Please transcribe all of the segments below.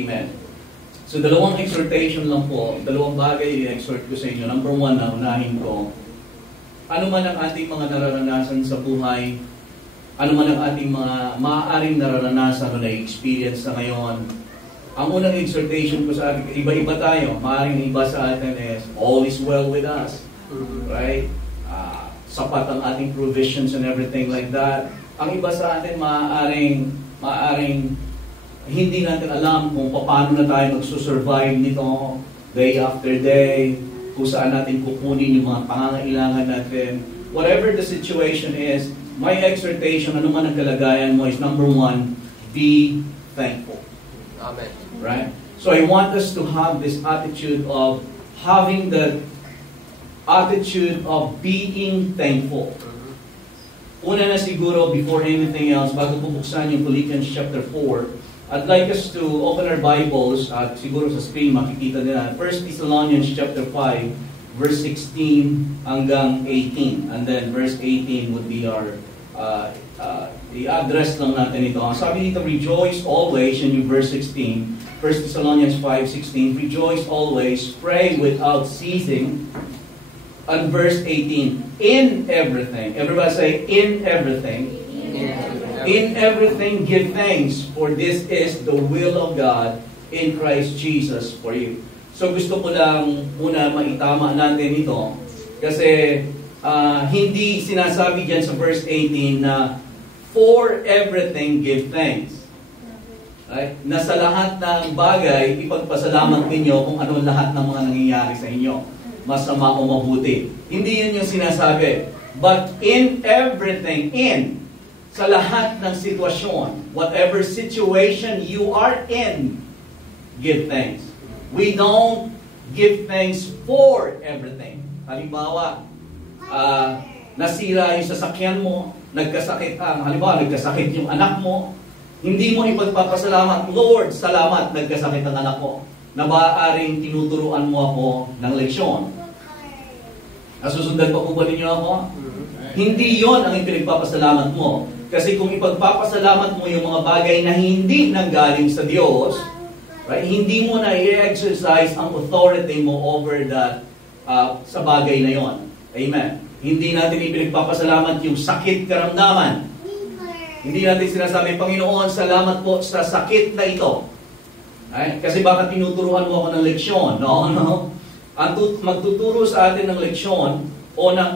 Amen. So, dalawang exhortation lang po, dalawang bagay i-exhort ko sa inyo. Number one na unahin ko, ano man ang ating mga nararanasan sa buhay, ano man ang ating mga maaaring nararanasan o na-experience sa ngayon, ang unang exhortation ko sa atin, iba-iba tayo. Maaaring iba sa atin is, all is well with us. Right? Sapat ang ating provisions and everything like that. Ang iba sa atin, maaaring hindi natin alam kung paano na tayo magsusurvive nito day after day, kung saan natin kukunin yung mga pangangailangan natin. Whatever the situation is, my exhortation, ano man ang kalagayan mo, is number one, be thankful. Amen. Right? So I want us to have this attitude of having the attitude of being thankful. Una na siguro, before anything else, bago bubuksan yung Philippians chapter 4, I'd like us to open our Bibles at siguro sa screen makikita nila. 1 Thessalonians chapter 5, verse 16 hanggang 18. And then verse 18 would be our i-address lang natin ito. Ang sabi dito, rejoice always, in yung verse 16. 1 Thessalonians 5:16, rejoice always, pray without ceasing. And verse 18, in everything. Everybody say, in everything. In everything give thanks, for this is the will of God in Christ Jesus for you. So gusto ko lang muna maitama natin ito. Kasi hindi sinasabi dyan sa verse 18 na for everything give thanks. Right? Na sa lahat ng bagay, ipagpasalamat ninyo kung ano lahat ng mga nangyayari sa inyo. Masama o mabuti. Hindi yun yung sinasabi. But in everything, sa lahat ng sitwasyon, whatever situation you are in, give thanks. We don't give thanks for everything. Halimbawa, nasira yung sasakyan mo, nagkasakit yung anak mo, hindi mo ipagpapasalamat, Lord, salamat, nagkasakit ang anak ko, na maaaring tinuturuan mo ako ng leksyon. Nasusundan pa po ba ninyo ako? Hindi yon ang ipinagpapasalamat mo. Kasi kung ipagpapasalamat mo yung mga bagay na hindi nanggaling sa Diyos, right, hindi mo na i-exercise ang authority mo over that sa bagay na yon. Amen. Hindi natin ipinagpapasalamat yung sakit karamdaman. Hindi natin sinasabi, Panginoon, salamat po sa sakit na ito. Right? Kasi baka tinuturuan mo ako ng leksyon. No. Ang magtuturo sa atin ng leksyon,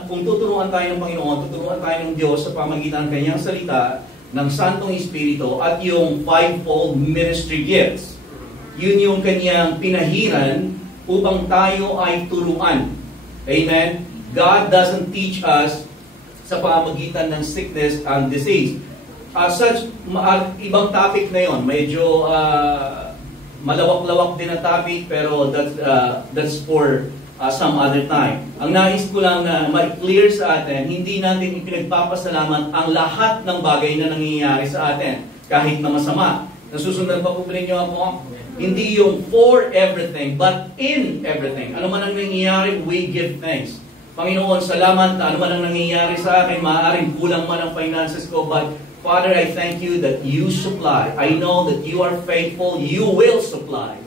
kung tuturuan tayo ng Panginoon, tuturuan tayo ng Diyos sa pamagitan ng Kanyang salita, ng Santong Espiritu, at yung fivefold ministry gifts. Yun yung Kanyang pinahiran upang tayo ay turuan. Amen? God doesn't teach us sa pamagitan ng sickness and disease. Ibang topic na yon, medyo malawak-lawak din ang topic, pero that's for some other time. Ang nais ko lang na ma-clear sa atin, hindi natin ipinagpapasalamat ang lahat ng bagay na nangyayari sa atin, kahit na masama. Nasusundan pa po ninyo ako? Hindi yung for everything, but in everything. Ano man ang nangyayari, we give thanks. Panginoon, salamat na ano man ang nangyayari sa akin, maaaring kulang man ang finances ko, but Father, I thank you that you supply. I know that you are faithful. You will supply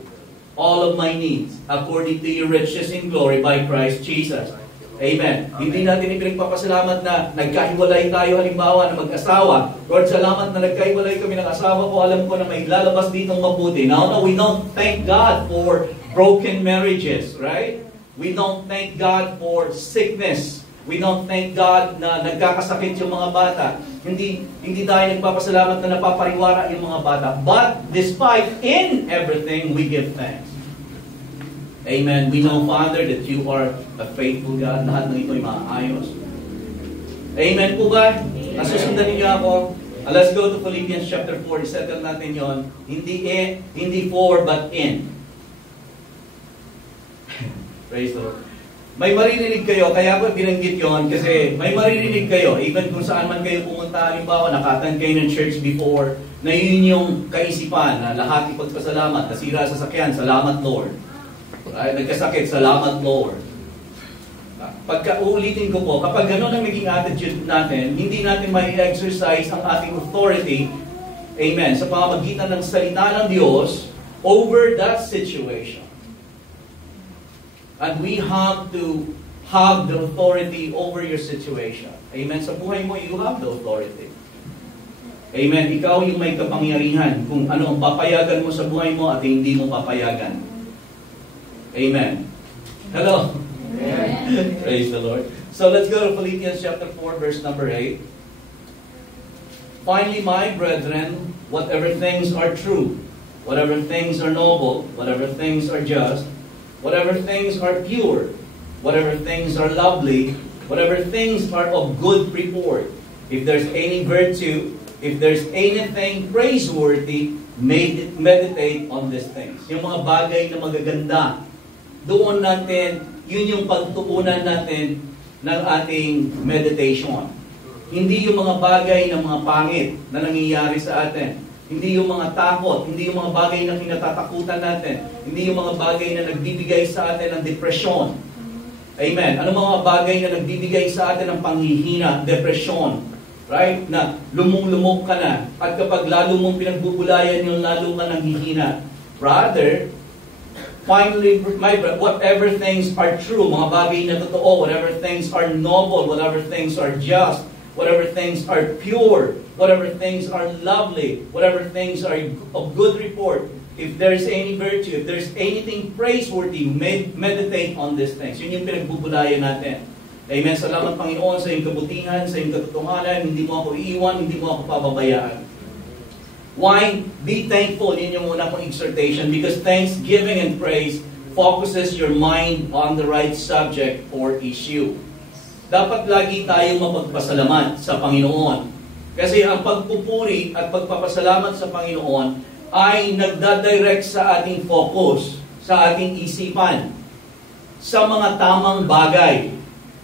all of my needs according to your riches in glory by Christ Jesus. Amen. Hindi natin ipinagpapasalamat na nagkahiwalay tayo halimbawa na mag-asawa. Lord, salamat na nagkahiwalay kami ng asawa ko. Alam ko na may lalabas ditong mabuti. Now, we don't thank God for broken marriages, right? We don't thank God for sickness. We don't thank God na nagkakasakit yung mga bata. Hindi tayo nagpapasalamat na napapariwara yung mga bata. But despite in everything, we give thanks. Amen. We know, Father, that you are a faithful God. Lahat ng ito ay maayos. Amen po ba? Nasusundan niyo ako? Let's go to Philippians chapter 4. Isettle natin yon. Hindi for, but in. Praise the Lord. May maririnig kayo, kaya ko binanggit yon kasi may maririnig kayo, even kung saan man kayo pumunta, halimbawa, nakatan kayo ng church before, na yun yung kaisipan, na lahat ipagpasalamat, nasira sa sakyan, salamat Lord. Right? Nagkasakit, salamat Lord. Pagka-uulitin ko po, kapag gano'n ang naging attitude natin, hindi natin may exercise ang ating authority, amen, sa pamamagitan ng salita ng Diyos, over that situation. And we have to have the authority over your situation. Amen. Sa buhay mo, you have the authority. Amen. Ikaw yung may kapangyarihan kung ano ang papayagan mo sa buhay mo at hindi mo papayagan. Amen. Hello. Amen. Praise the Lord. So let's go to Philippians chapter 4, verse number 8. Finally, my brethren, whatever things are true, whatever things are noble, whatever things are just, whatever things are pure, whatever things are lovely, whatever things are of good report, if there's any virtue, if there's anything praiseworthy, meditate on these things. Yung mga bagay na magaganda, doon natin, yun yung pagtuunan natin ng ating meditation. Hindi yung mga bagay na mga pangit na nangyayari sa atin. Hindi yung mga takot, hindi yung mga bagay na kinatatakutan natin. Hindi yung mga bagay na nagbibigay sa atin ng depresyon. Amen. Ano mga bagay na nagbibigay sa atin ng panghihina, depresyon. Right? Na lumong-lumok ka na. At kapag lalo mong pinagbubulayan yung lalo ka nang hihina. Rather, finally, whatever things are true, mga bagay na totoo, whatever things are noble, whatever things are just, whatever things are pure, whatever things are lovely, whatever things are of good report, if there's any virtue, if there's anything praiseworthy, meditate on these things. Yun yung pinagbubulayan natin. Amen. Salamat Panginoon sa iyong kabutihan, sa iyong katotohanan. Hindi mo ako iiwan, hindi mo ako pababayaan. Why? Be thankful. Yun yung una kong exhortation. Because thanksgiving and praise focuses your mind on the right subject or issue. Dapat lagi tayong mapagpasalamat sa Panginoon. Kasi ang pagpupuri at pagpapasalamat sa Panginoon ay nagdadirect sa ating focus, sa ating isipan, sa mga tamang bagay.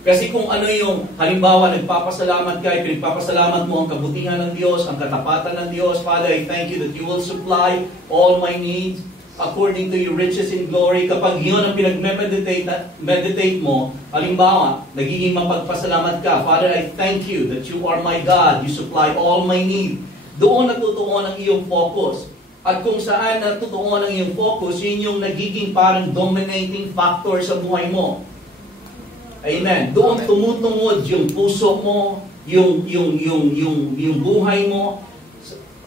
Kasi kung ano yung, halimbawa, nagpapasalamat ka, pinagpapasalamat mo ang kabutihan ng Diyos, ang katapatan ng Diyos. Father, I thank you that you will supply all my needs according to your riches in glory. Kapag yun ang pinag-meditate mo, halimbawa, nagiging mapagpasalamat ka. Father, I thank you that you are my God. You supply all my need. Doon natutuon ang iyong focus. At kung saan natutuon ang iyong focus, yun yung nagiging parang dominating factor sa buhay mo. Amen. Doon tumutungod yung puso mo, yung buhay mo.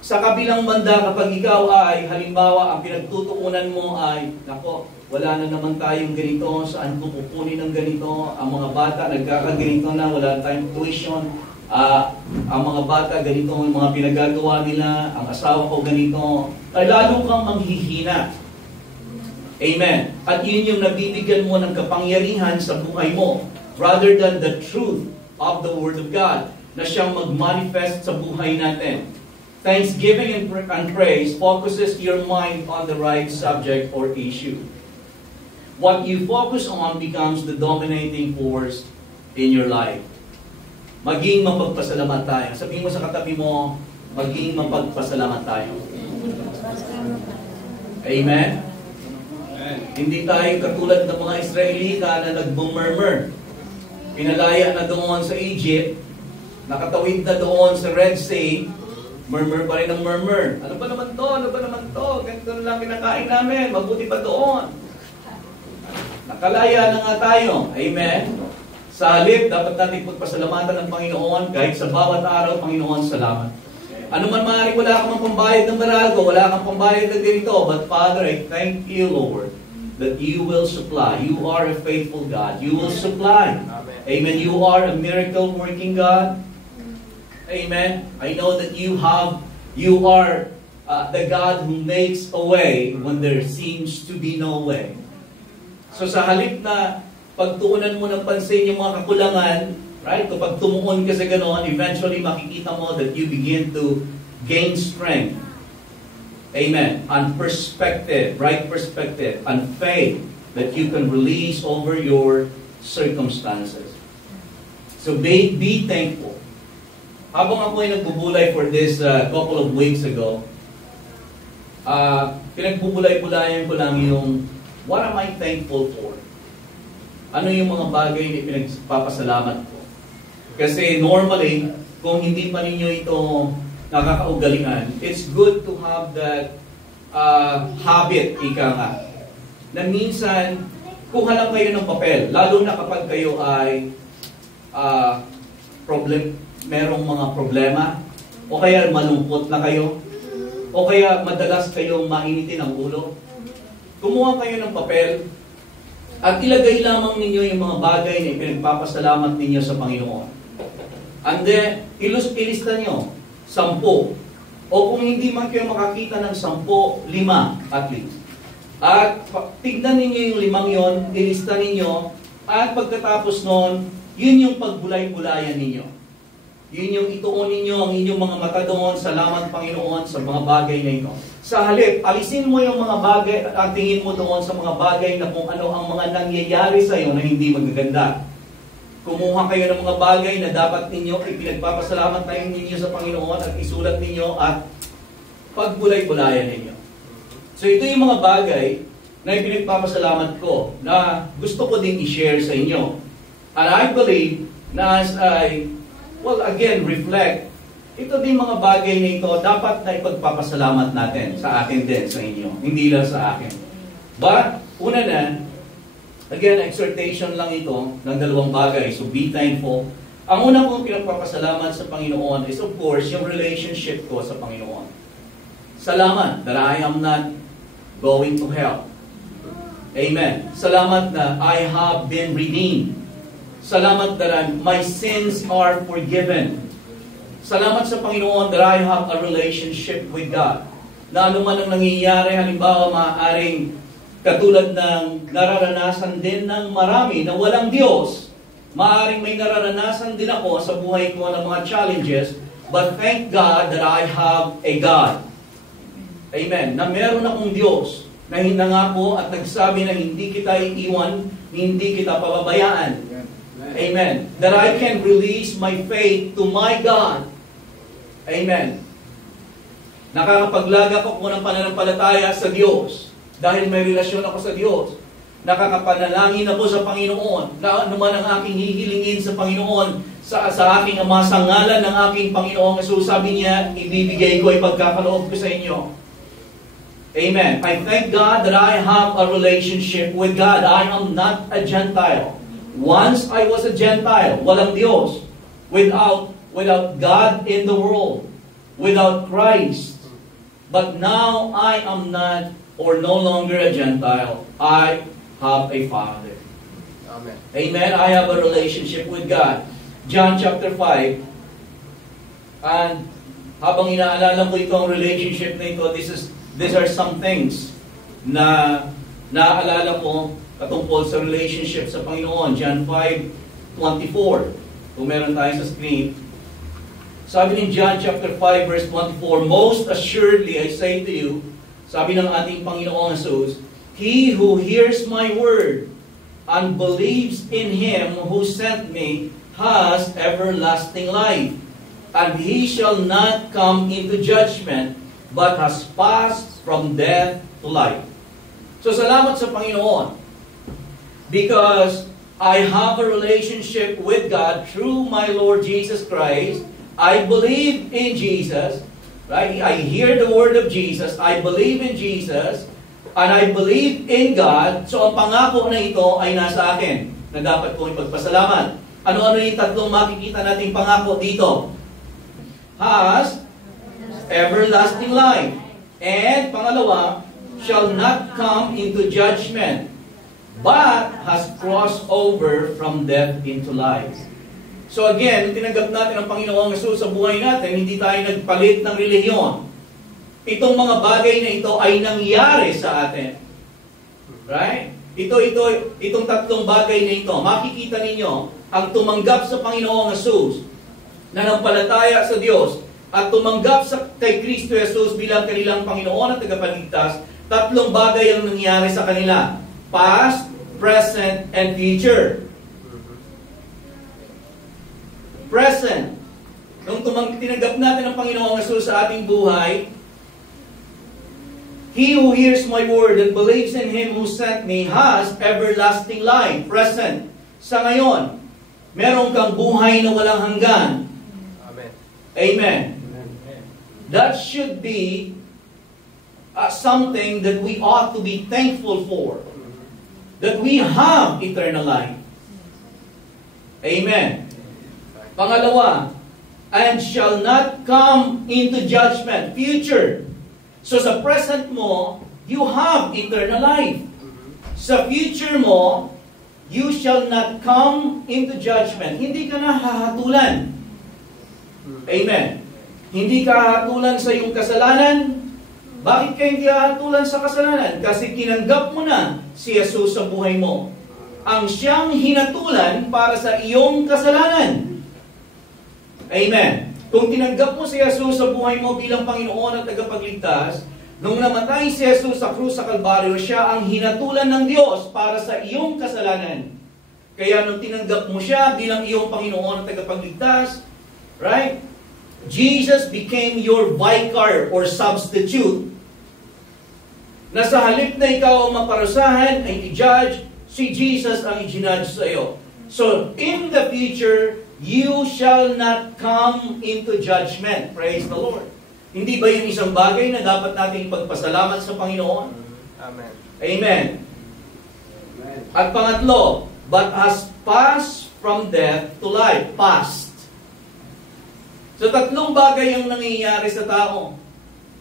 Sa kabilang banda, kapag ikaw ay, halimbawa, ang pinagtutuunan mo ay, nako, wala na naman tayong ganito, saan ko pupunin ng ganito, ang mga bata nagkakaganito na, wala tayong tuition, ang mga bata ganito, ang mga pinagagawa nila, ang asawa ko ganito, ay lalo kang manghihina. Amen. At yun yung nabibigyan mo ng kapangyarihan sa buhay mo, rather than the truth of the Word of God, na siyang mag-manifest sa buhay natin. Thanksgiving and praise focuses your mind on the right subject or issue. What you focus on becomes the dominating force in your life. Maging mapagpasalamat tayo. Sabihin mo sa katabi mo, maging mapagpasalamat tayo. Amen? Hindi tayo katulad ng mga Israelita na nag-murmur. Pinalaya na doon sa Egypt, nakatawid na doon sa Red Sea, murmur pa rin ang murmur. Ano ba naman to? Ano ba naman to? Ganito na lang kinakain namin. Mabuti pa doon. Nakalaya na nga tayo. Amen? Sa halip, dapat natin pagpasalamatan ng Panginoon kahit sa bawat araw, Panginoon, salamat. Ano man maaari, wala kang pambayad ng baralgo, wala kang pambayad ng ganito. But Father, I thank you, Lord, that you will supply. You are a faithful God. You will supply. Amen. You are a miracle-working God. Amen. I know that you are the God who makes a way when there seems to be no way. So sa halip na pagtuunan mo ng pansin yung mga kakulangan, right? Kapag tumuon ka sa ganoon, eventually makikita mo that you begin to gain strength. Amen. And perspective, right perspective, and faith that you can release over your circumstances. So be thankful. Habang ako ay nagbubulay for this couple of weeks ago, pinagbubulay-bulayan ko lang yung what am I thankful for? Ano yung mga bagay na pinagpapasalamat ko? Kasi normally, kung hindi pa ninyo ito nakakaugalian, it's good to have that habit, ika nga, na minsan, kuha lang kayo ng papel, lalo na kapag kayo ay merong mga problema, o kaya malungkot na kayo, o kaya madalas kayong mainitin ang ulo. Kumuha kayo ng papel, at ilagay lamang ninyo yung mga bagay na ipinagpapasalamat ninyo sa Panginoon. And then, ilista nyo, 10. O kung hindi man kayo makakita ng 10, 5 at least. At tignan ninyo yung 5 yon, ilista ninyo, at pagkatapos nun, yun yung pagbulay-bulayan ninyo. Yun yung ituon ninyo ang inyong mga mata doon, salamat Panginoon sa mga bagay na ito. Sa halip, alisin mo yung mga bagay at tingin mo doon sa mga bagay na kung ano ang mga nangyayari sa iyo na hindi magaganda. Kumuha kayo ng mga bagay na dapat ninyo ipinagpapasalamat tayo ninyo sa Panginoon at isulat ninyo at pagbulay-bulayan ninyo. So ito yung mga bagay na ipinagpapasalamat ko na gusto ko din i-share sa inyo. And I believe na as I, reflect, ito din mga bagay na ito dapat na ipagpapasalamat natin sa akin din, sa inyo. Hindi lang sa akin. But, una na, again, exhortation lang ito ng 2 bagay. So be thankful. Ang una kong pinagpapasalamat sa Panginoon is of course yung relationship ko sa Panginoon. Salamat that I am not going to hell. Amen. Salamat na I have been redeemed. Salamat that my sins are forgiven. Salamat sa Panginoon that I have a relationship with God. Na anuman ang nangyayari, halimbawa maaaring katulad ng nararanasan din ng marami na walang Diyos. Maaaring may nararanasan din ako sa buhay ko ng mga challenges, but thank God that I have a God. Amen. Na meron akong Diyos na hinangako at nagsabi na hindi kita iiwan, hindi kita pababayaan. Amen. That I can release my faith to my God. Amen. Nakakapaglaga ko ng pananampalataya sa Diyos dahil may relasyon ako sa Diyos. Nakakapanalangin ako sa Panginoon na anuman ang aking hihilingin sa Panginoon sa aking Ama sa ngalan ng aking Panginoon. So sabi niya, ibibigay ko ay pagkakaloob ko sa inyo. Amen. I thank God that I have a relationship with God. I am not a Gentile. Once I was a Gentile, walang Diyos, without God in the world, without Christ. But now I am not or no longer a Gentile. I have a Father. Amen. Amen. I have a relationship with God. John chapter 5. And habang inaalala ko itong relationship na ito, these are some things na naaalala ko patungkol sa relationship sa Panginoon. John 5:24. Kung meron tayo sa screen. Sabi ni John chapter 5 verse 24, most assuredly I say to you, sabi ng ating Panginoong Jesus, he who hears my word and believes in him who sent me has everlasting life, and he shall not come into judgment, but has passed from death to life. So salamat sa Panginoon. Because I have a relationship with God through my Lord Jesus Christ. I believe in Jesus. Right? I hear the word of Jesus. I believe in Jesus. And I believe in God. So ang pangako na ito ay nasa akin na dapat kong ipagpasalamat. Ano-ano yung tatlong makikita nating pangako dito? Has everlasting life. And pangalawa, shall not come into judgment, but has crossed over from death into life. So again, tinanggap natin ang Panginoong Jesus sa buhay natin, hindi tayo nagpalit ng relihiyon. Itong mga bagay na ito ay nangyari sa atin. Right? Itong tatlong bagay na ito, makikita ninyo, ang tumanggap sa Panginoong Jesus, nanampalataya sa Diyos, at tumanggap kay Kristo Jesus bilang kanilang Panginoon at tagapagligtas, tatlong bagay ang nangyari sa kanila. Past, present, and future. Present. Nung tinanggap natin ang Panginoong Jesus sa ating buhay, he who hears my word and believes in him who sent me has everlasting life. Present. Sa ngayon, meron kang buhay na walang hanggan. Amen. Amen. That should be something that we ought to be thankful for. That we have eternal life. Amen. Pangalawa, and shall not come into judgment. Future. So sa present mo, you have eternal life. Sa future mo, you shall not come into judgment. Hindi ka na hahatulan. Amen. Hindi ka hahatulan sa iyong kasalanan. Bakit ka hindi hahatulan sa kasalanan? Kasi tinanggap mo na si Jesus sa buhay mo. Ang siyang hinatulan para sa iyong kasalanan. Amen. Kung tinanggap mo si Jesus sa buhay mo bilang Panginoon at tagapagligtas, nung namatay si Jesus sa krus sa Kalbaryo, siya ang hinatulan ng Diyos para sa iyong kasalanan. Kaya nung tinanggap mo siya bilang iyong Panginoon at tagapagligtas, right? Jesus became your vicar or substitute. Na sa halip na ikaw ang maparusahan, ay i-judge, si Jesus ang i-judge sa iyo. So, in the future, you shall not come into judgment. Praise the Lord. Hindi ba yung isang bagay na dapat natin ipagpasalamat sa Panginoon? Amen. Amen. At pangatlo, but has passed from death to life. Past. So tatlong bagay ang nangyayari sa tao.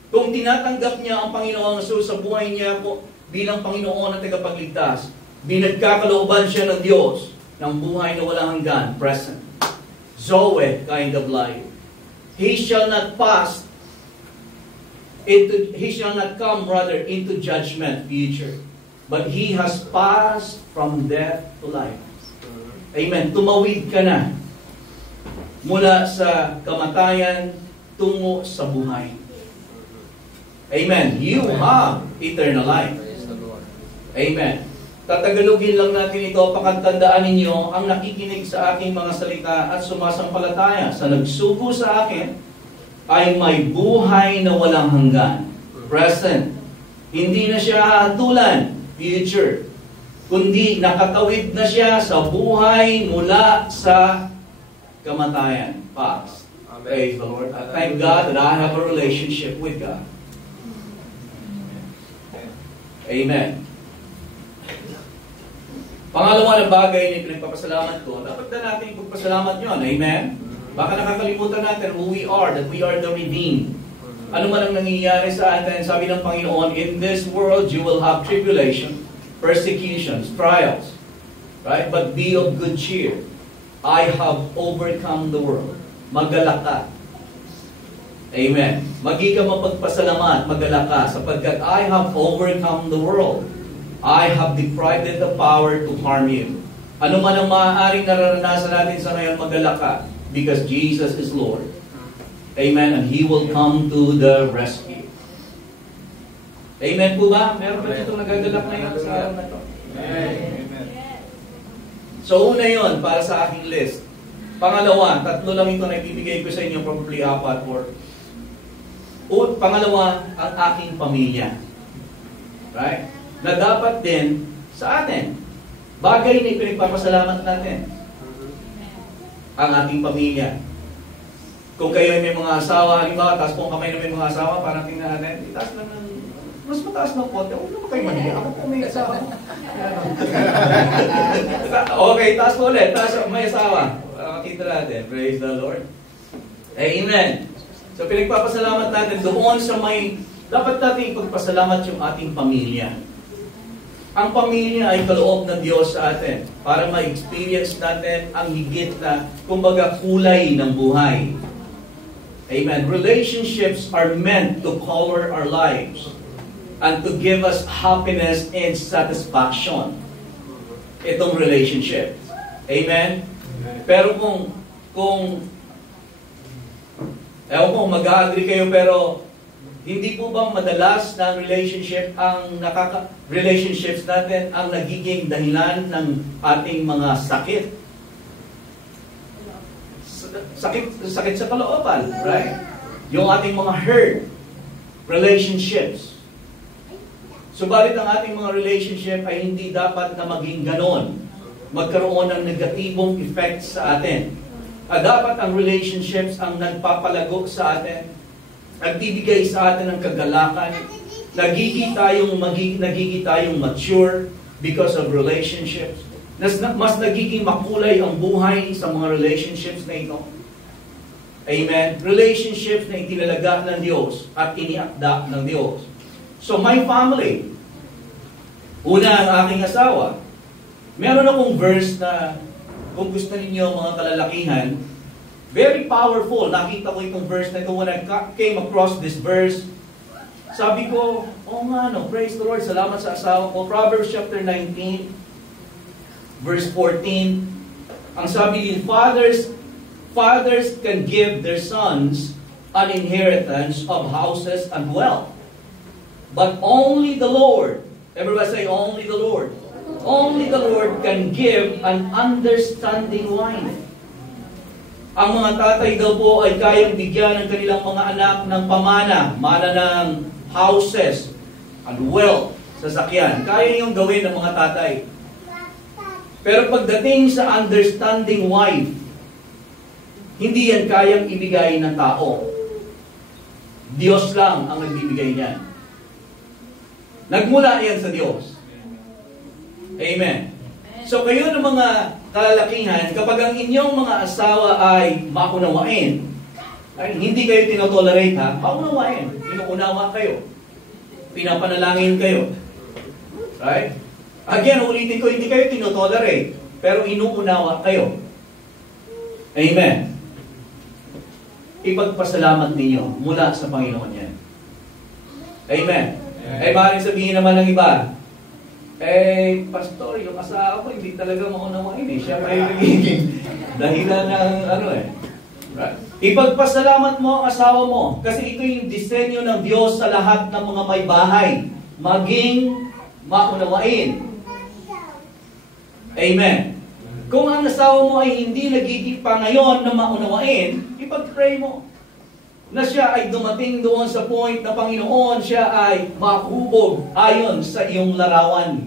Kung tinatanggap niya ang Panginoon sa buhay niya po bilang Panginoon at tagapagligtas, binagkakalooban siya ng Diyos ng buhay na walang hanggan, present. Zoe kind of life. He shall not come into judgment, future. But he has passed from death to life. Amen. Tumawid ka na mula sa kamatayan tungo sa buhay. Amen. You have eternal life. Amen. Tatagalogin lang natin ito, pakatandaan ninyo, ang nakikinig sa aking mga salita at sumasampalataya sa nagsugo sa akin ay may buhay na walang hanggan. Present. Hindi na siya hatulan. Future. Kundi nakatawid na siya sa buhay mula sa kamatayan. Past. Praise the Lord. I thank God that I have a relationship with God. Amen. Pangalawa na bagay na pinagpapasalamat ko, dapat na natin ipagpasalamat yun. Amen? Baka nakakalimutan natin who we are, that we are the redeemed. Ano man ang nangyayari sa atin, sabi ng Panginoon, in this world you will have tribulation, persecutions, trials. Right? But be of good cheer. I have overcome the world. Magalak ka. Amen. Magi ka mapagpasalamat, magalak ka, sapagkat I have overcome the world. I have deprived it of power to harm you. Ano man ang maaaring nararanasan natin sa ngayon, magalak ka. Because Jesus is Lord. Amen. And He will come to the rescue. Amen po ba? Meron ba dito nagagalak na yun sa araw na ito? Amen. So una yun, para sa aking list. Pangalawa, tatlo lang ito na ibibigay ko sa inyo, probably apat or pangalawa, ang aking pamilya. Right? Na dapat din sa atin. Bagay na pinagpapasalamat natin. Ang ating pamilya. Kung kayo may mga asawa, halimbawa, taas po ang kamay na may mga asawa, parang tingnan natin, itaas lang ng, mas mataas ng konti. Huwag naman kayo mali. Ako po may asawa. Okay, taas po ulit. Taas may asawa. Makita natin. Praise the Lord. Amen. So pinagpapasalamat natin doon sa may, dapat natin ipagpasalamat yung ating pamilya. Ang pamilya ay kaloob ng Diyos sa atin para ma-experience natin ang higit na, kumbaga, kulay ng buhay. Amen. Relationships are meant to color our lives and to give us happiness and satisfaction. Itong relationship. Amen. Pero kung ewan ko, mag-agree kayo, pero hindi po bang madalas na relationships natin ang nagiging dahilan ng ating mga sakit? Sakit sa kalooban, right? Yung ating mga hurt relationships. Subalit ang ating mga relationship ay hindi dapat na maging ganon. Magkaroon ng negatibong effect sa atin. Dapat ang relationships ang nagpapalago sa atin, nagbibigay sa atin ng kagalakan, nagiging tayong mature because of relationships. Mas nagiging makulay ang buhay sa mga relationships na ito. Amen? Relationships na itinalaga ng Diyos at iniakda ng Diyos. So my family, una ang aking asawa. Meron akong verse na kung gusto ninyo mga kalalakihan, very powerful. Nakita ko itong verse na ito when I came across this verse. Sabi ko, praise the Lord, salamat sa asawa ko. Proverbs chapter 19, verse 14. Ang sabi din, fathers can give their sons an inheritance of houses and wealth. But only the Lord, everybody say, only the Lord. Only the Lord can give an understanding wife. Ang mga tatay daw po ay kayang bigyan ng kanilang mga anak ng mana ng houses and wealth, sasakyan. Kaya yung gawin ng mga tatay. Pero pagdating sa understanding wife, hindi yan kayang ibigay ng tao. Diyos lang ang nagbibigay niyan. Nagmula yan sa Diyos. Amen. So kayo ng mga kalalakihan, kapag ang inyong mga asawa ay maunawain, ay hindi kayo tinotolerate ha, maunawain, inuunawa kayo, pinapanalangin kayo. Right? Again, ulitin ko, hindi kayo tinotolerate, pero inuunawa kayo. Amen. Ipagpasalamat ninyo mula sa Panginoon yan. Amen. Ay maaaring sabihin naman ng iba, pastor, yung asawa ko hindi talaga maunawain eh. Siya may nagiging dahilan ng Right? Ipagpasalamat mo ang asawa mo kasi ito yung disenyo ng Diyos sa lahat ng mga may bahay. Maging maunawain. Amen. Kung ang asawa mo ay hindi nagiging pa ngayon na maunawain, ipag-pray mo na siya ay dumating doon sa point na Panginoon, siya ay mahubog ayon sa iyong larawan.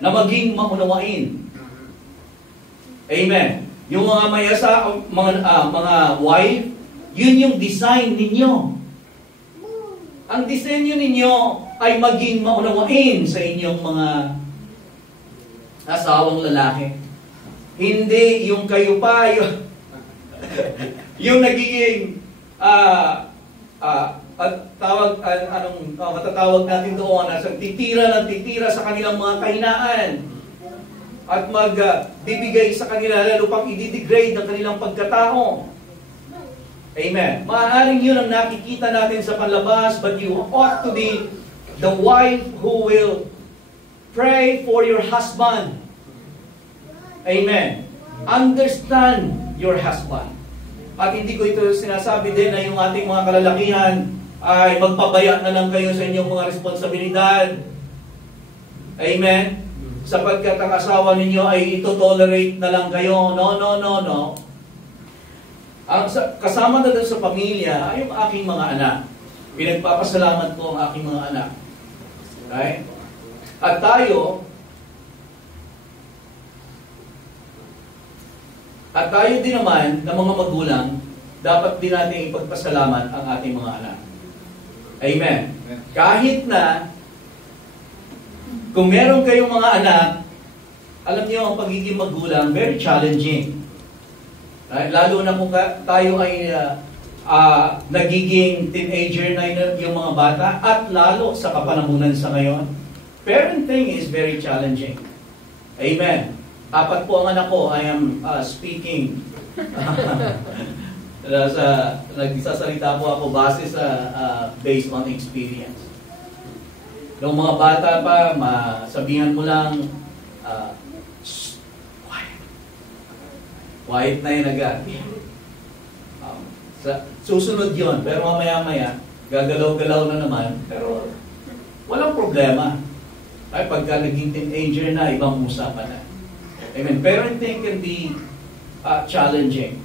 Na maging maunawain. Amen. Yung mga mga wife, yun yung design ninyo. Ang disenyo ninyo ay maging maunawain sa inyong mga asawang lalaki. Hindi yung kayo pa, yung nagiging matatawag natin doon na titira sa kanilang mga kahinaan at magbibigay sa kanila lalo pang i-degrade ang kanilang pagkatao. Amen. Maaaring yun ang nakikita natin sa panlabas, but you ought to be the wife who will pray for your husband. Amen. Understand your husband. At hindi ko ito sinasabi din na yung ating mga kalalakihan ay magpabaya na lang kayo sa inyong mga responsibilidad. Amen? Sapagkat ang asawa ninyo ay ito-tolerate na lang kayo. No. Kasama na doon sa pamilya ay yung aking mga anak. Pinagpapasalamat ko ang aking mga anak. Right? At tayo din naman na mga magulang, dapat din natin ipagpasalamat ang ating mga anak. Amen. Kahit na, kung meron kayong mga anak, alam niyo ang pagiging magulang, very challenging. Right? Lalo na kung tayo ay nagiging teenager na yung mga bata, at lalo sa kapanahunan sa ngayon, parenting is very challenging. Amen. 4 po ang anak ko. I am speaking. Nagsasalita po ako base sa based on experience. Noong mga bata pa, sabihan mo lang, quiet na yun agad. Susunod yun, pero mamaya-maya, gagalaw-galaw na naman, pero walang problema. Ay, pagka naging teenager na, ibang usapan na. Amen. Parenting can be challenging.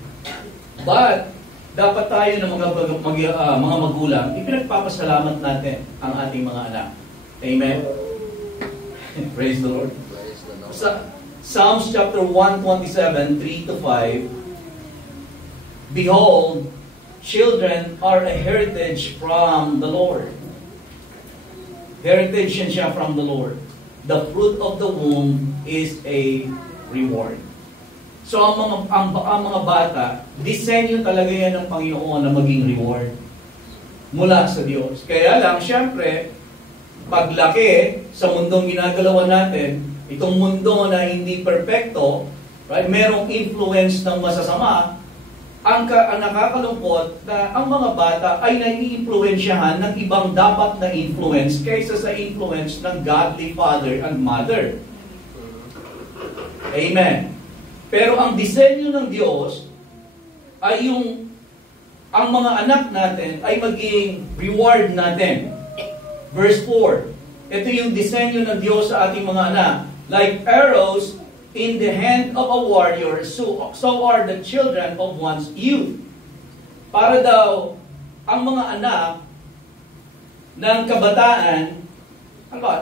But, dapat tayo ng mga magulang, ipinagpapasalamat natin ang ating mga anak. Amen? Praise the Lord. Psalms chapter 127, 3-5. Behold, children are a heritage from the Lord. Heritage yan siya from the Lord. The fruit of the womb is a reward. So ang mga bata, disenyo talaga yan ng Panginoon na maging reward mula sa Diyos. Kaya lang, syempre, paglaki sa mundong ginagalawan natin, itong mundo na hindi perfecto, right, merong influence ng masasama, ang nakakalungkot na ang mga bata ay nai-influensyahan ng ibang dapat na influence kaysa sa influence ng godly father and mother. Amen. Pero ang disenyo ng Diyos ay ang mga anak natin ay maging reward natin. Verse 4. Ito yung disenyo ng Diyos sa ating mga anak. Like arrows in the hand of a warrior, so are the children of one's youth. Para daw, ang mga anak ng kabataan, ano ba?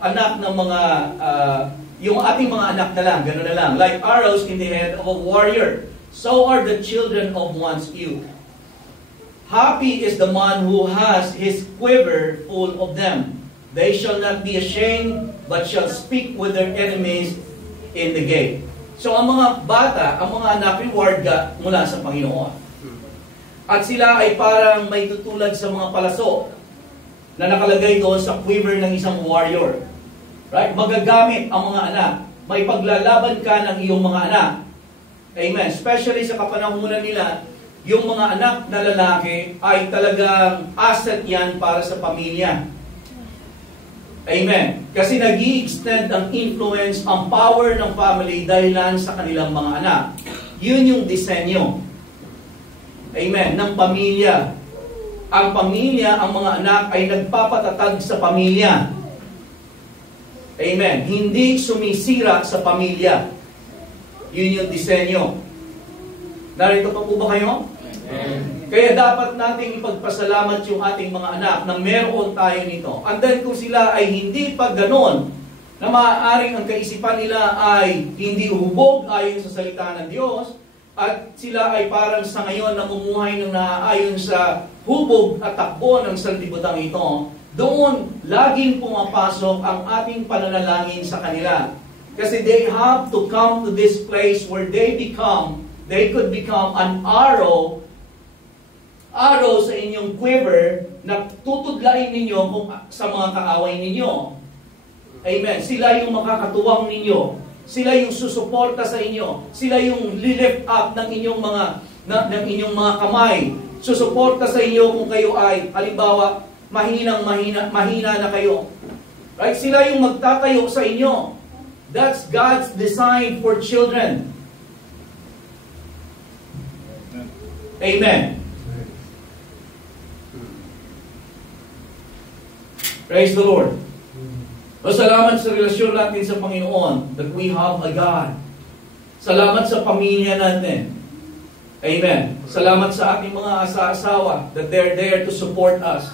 Anak ng mga, yung ating mga anak na lang, gano'n na lang. Like arrows in the hand of a warrior, so are the children of one's youth. Happy is the man who has his quiver full of them. They shall not be ashamed, but shall speak with their enemies in the gate. So ang mga bata, ang mga anak, reward mula sa Panginoon. At sila ay parang may tutulad sa mga palaso na nakalagay doon sa quiver ng isang warrior. Right? Magagamit ang mga anak. May paglalaban ka ng iyong mga anak. Amen. Especially sa kapanahunan nila, yung mga anak na lalaki ay talagang asset yan para sa pamilya. Amen. Kasi nag-i-extend ang influence, ang power ng family dahilan sa kanilang mga anak. Yun yung disenyo. Amen. Ng pamilya. Ang pamilya, ang mga anak ay nagpapatatag sa pamilya. Amen. Hindi sumisira sa pamilya. Yun yung disenyo. Narito pa po ba kayo? Amen. Kaya dapat nating ipagpasalamat yung ating mga anak na meron tayo nito. And then kung sila ay hindi pa ganon, na maaaring ang kaisipan nila ay hindi hubog ayon sa salita ng Diyos, at sila ay parang sa ngayon namumuhay ng naaayon sa hubog at takbo ng sanlibutan ito, doon laging pumapasok ang ating pananalangin sa kanila. Kasi they have to come to this place where they could become an arrow sa inyong quiver na tutudlain ninyo sa mga kaaway ninyo. Amen. Sila yung makakatuwang ninyo. Sila yung susuporta sa inyo. Sila yung lift up ng inyong mga kamay. Susuporta sa inyo kung kayo ay, halimbawa, mahina na kayo. Right? Sila yung magtatayo sa inyo. That's God's design for children. Amen. Praise the Lord. Salamat sa relasyon natin sa Panginoon that we have a God. Salamat sa pamilya natin. Amen. Salamat sa ating mga asa-asawa that they're there to support us.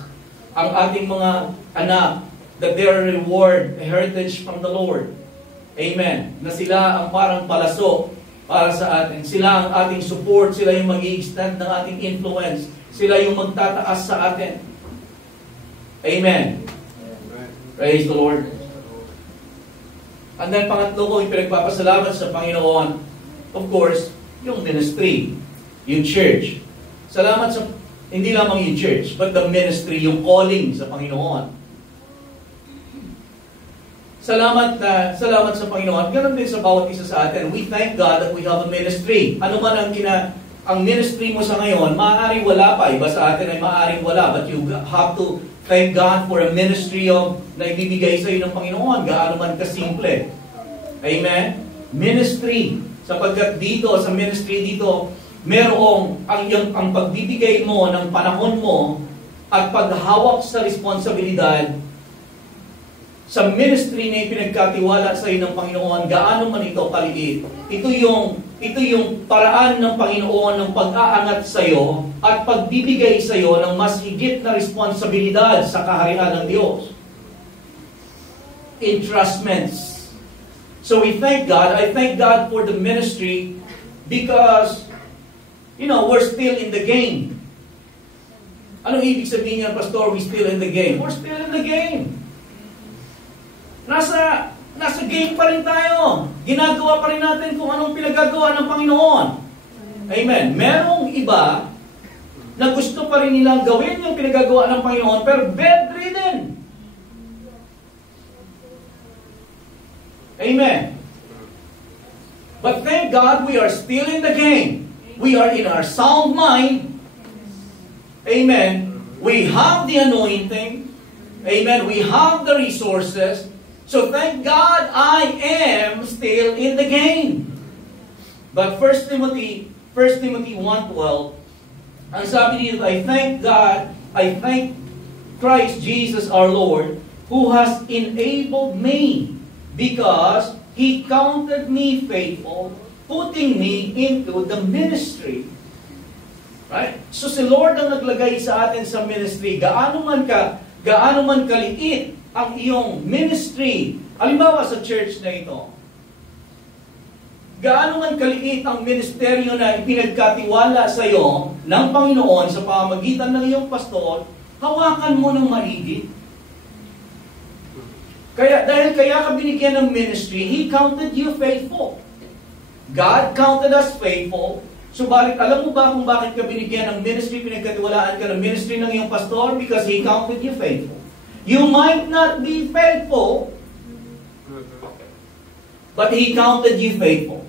Ang ating mga anak that they're reward, a heritage from the Lord. Amen. Na sila ang parang palaso para sa atin. Sila ang ating support. Sila yung mag-i-extend ng ating influence. Sila yung magtataas sa atin. Amen. Praise the Lord. And then pangatlo ko, yung pinagpapasalamat sa Panginoon, of course, yung ministry, yung church. Salamat sa, hindi lamang yung church, but the ministry, yung calling sa Panginoon. Salamat sa Panginoon. Ganun din sa bawat isa sa atin. We thank God that we have a ministry. Ano man ang ministry mo sa ngayon, maaaring wala pa. Iba sa atin ay maaaring wala. But you have to thank God for a ministry na ibibigay sa iyo ng Panginoon. Gaano man kasimple. Amen? Ministry. Sapagkat dito, sa ministry dito, merong ang pagbibigay mo ng panahon mo at paghawak sa responsibilidad sa ministry na ipinagkatiwala sa iyo ng Panginoon, gaano man ito kaliit. Ito yung paraan ng Panginoon ng pag-aangat sa iyo at pagbibigay sa iyo ng mas higit na responsibilidad sa kaharian ng Diyos. Entrustments. So we thank God. I thank God for the ministry because, we're still in the game. Anong ibig sabihin niya, Pastor, we still in the game? We're still in the game. Nasa game pa rin tayo. Ginagawa pa rin natin kung anong pinagagawa ng Panginoon. Amen. Merong iba na gusto pa rin nilang gawin yung pinagagawa ng Panginoon, pero bedridden. Amen. But thank God we are still in the game. We are in our sound mind. Amen. We have the anointing. Amen. We have the resources. So thank God I am still in the game. But 1 Timothy 1:12, ang sabi dito, I thank God, I thank Christ Jesus our Lord, who has enabled me, because He counted me faithful, putting me into the ministry. Right? So si Lord ang naglagay sa atin sa ministry. Gaano man kaliit ang iyong ministry. Halimbawa sa church na ito. Gaano man kaliit ang ministeryo na ipinagkatiwala sa iyo ng Panginoon sa pamamagitan ng iyong pastor, hawakan mo ng maigi. Dahil ka binigyan ng ministry, He counted you faithful. God counted us faithful. Subalit, alam mo ba kung bakit ka binigyan ng ministry, pinagkatiwalaan ka ng ministry ng iyong pastor? Because He counted you faithful. You might not be faithful, but He counted you faithful.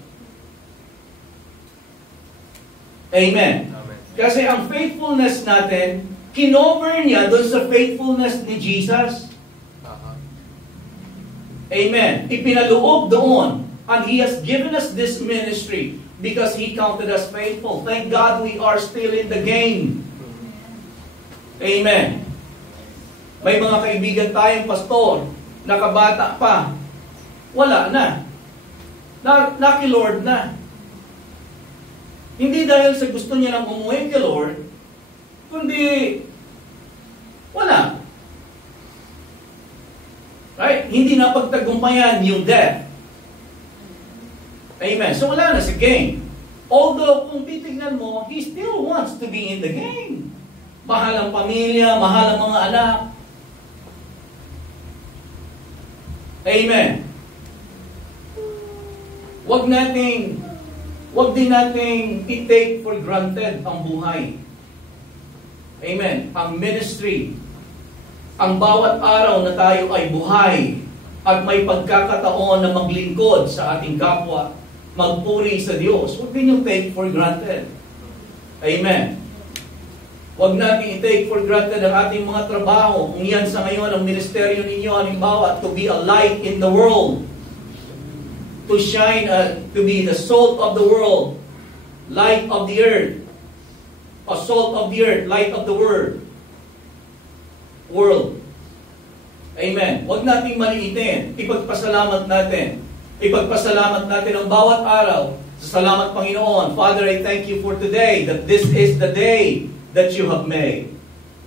Amen. Kasi ang faithfulness natin, kinover niya doon sa faithfulness ni Jesus. Amen. Ipinaloob doon. And He has given us this ministry because He counted us faithful. Thank God we are still in the game. Amen. May mga kaibigan tayong pastor, nakabata pa, wala na. Naki-Lord na. Hindi dahil sa gusto niya nang umuwi kay Lord, kundi wala. Right? Hindi na pagtagumpayan yung death. Amen. So wala na sa game. Although kung titignan mo, he still wants to be in the game. Mahal ang pamilya, mahal ang mga anak. Amen. Wag din nating i-take for granted ang buhay. Amen. Ang ministry, ang bawat araw na tayo ay buhay at may pagkakataon na maglingkod sa ating kapwa, magpuri sa Diyos. Huwag din yung take for granted. Amen. Huwag natin i-take for granted ang ating mga trabaho. Kung yan sa ngayon ang ministeryo ninyo, halimbawa, to be a light in the world, to shine, to be the salt of the world, light of the earth, a salt of the earth, light of the world. Amen. Huwag nating maliitin. Ipagpasalamat natin. Ipagpasalamat natin ang bawat araw. Sa salamat, Panginoon. Father, I thank you for today, that this is the day that you have made.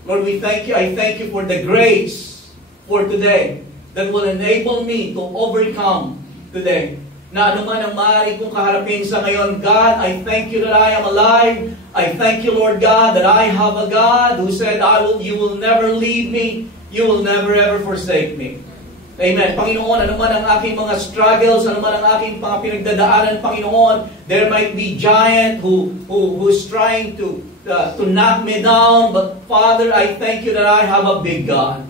Lord, we thank you. I thank you for the grace for today that will enable me to overcome today. Na anuman ang maaari kong kaharapin sa ngayon, God, I thank you that I am alive. I thank you, Lord God, that I have a God who said, you will never leave me. You will never ever forsake me. Amen. Panginoon, anuman ang aking mga struggles, anuman ang aking mga pinagdadaanan, Panginoon, there might be giant who's trying to knock me down, but Father, I thank you that I have a big God.